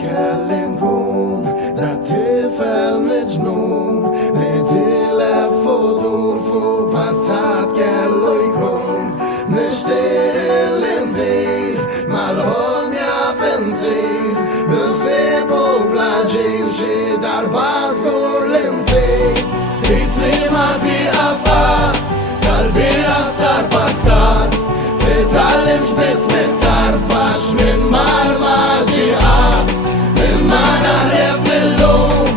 kelli nkun da tifel miġnun li tilef futur fuq passat kellu jkun nishtiq li ndir mal-ħolm jaf insir bil-sib u blaġir xi darba żgur li nsir isli ma tiqaf qatt tal-bira sar passat titgħallimx biss mit-tarfax minn mar ma ġie qatt imma naħref lillum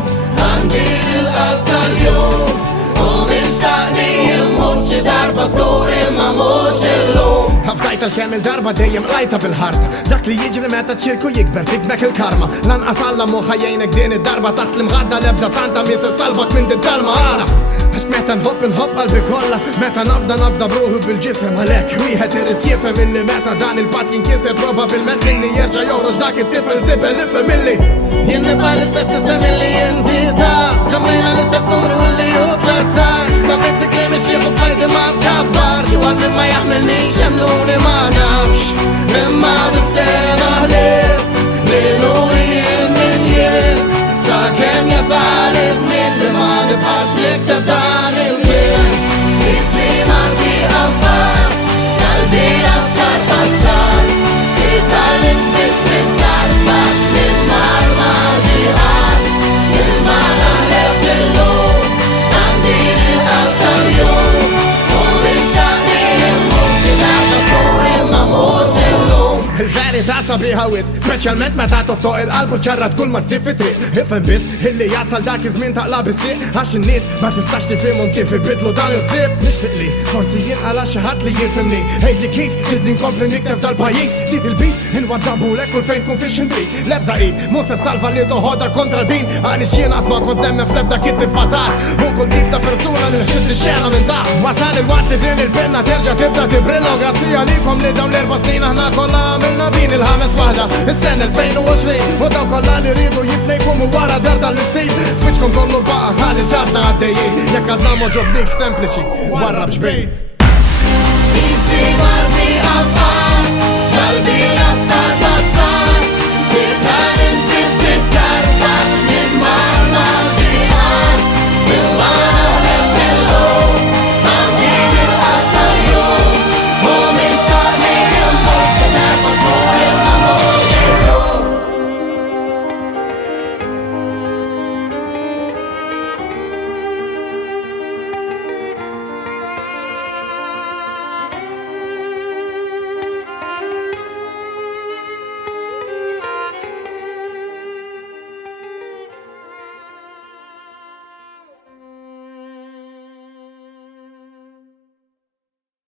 għandi l-qalb tal-jum u mixtaqni immut xi darba żgur imma mhux illum. Ħafdajt il-kemm il-darba dejjem rajta bil-ħarta dak li jiġri meta ċirku jikber tikbek il-karma lanqas alla moħħa jgħinek din id-darba taħt l-imħadda l-ebda santa mies salvak minn din-dalma għala għax meta nħobb inħobb qalbi kollha meta nafda bruħu bil-ġisem għalhekk wieħed irid jifhem illi meta dan il-patt jinkiser probabbilment minni jerġa' joħroġ dak it-tifel sibel ifhem illi jien nibqa' l-istess isem illi inti ta' semmejna l-istess numru illi hu 13 semmejt fi kliem ix-xieħ u f'ħajti ma tkabbarx u għal ma jaħmilniex jemluni ma nafx imma dis-sena ħlift li nuri min jien sakemm jasal iż-żmien li ma nibqax nikteb dan il-kliem isli ma tieqaf qatt tal-bira sar passat titgħallimx biss mit-tarfax minn mar ma ġie qatt imma naħlef lillum għandi l-qalb tal-jum u mixtaqni immut xi darba żgur imma mhux illum. Il-verità sabiħa wisq, speċjalment meta toftoq il-qalb u ċarrat kull ma ssib fi triq. Ifhem biss illi jasal dak iż-żmien taqla bis-sieq għax in-nies ma tistax tifhimhom kif ibidlu dan il-sieb. Nixtieq li forsi jinqala xi ħadd li jifhimni, ħejli kif tridni nkompli nikteb dal-pajjiż, ftit il-bif inwaddabulek kull fejn tkun fix intrik. L-ebda id mhux se salva li toħodha kontra din għaliex jien qatt ma kont nemmen fl-ebda kit fatal u kull tip ta' persuna li nħxid li xena minn dak. Wasal il-waqt li din il-penna terġa' tibda tibrilla u grazzi għalikom li dawn l-erba' snin aħna kollha għamilna din il-ħames waħda is-sena 2020 u daw kollha li rridu jitnejkum wara dar dal-istil fiċkom kollu baqa' għaliex għadna għaddejjin jekk għadna ma ġobnikx sempliċi warrab xbejn.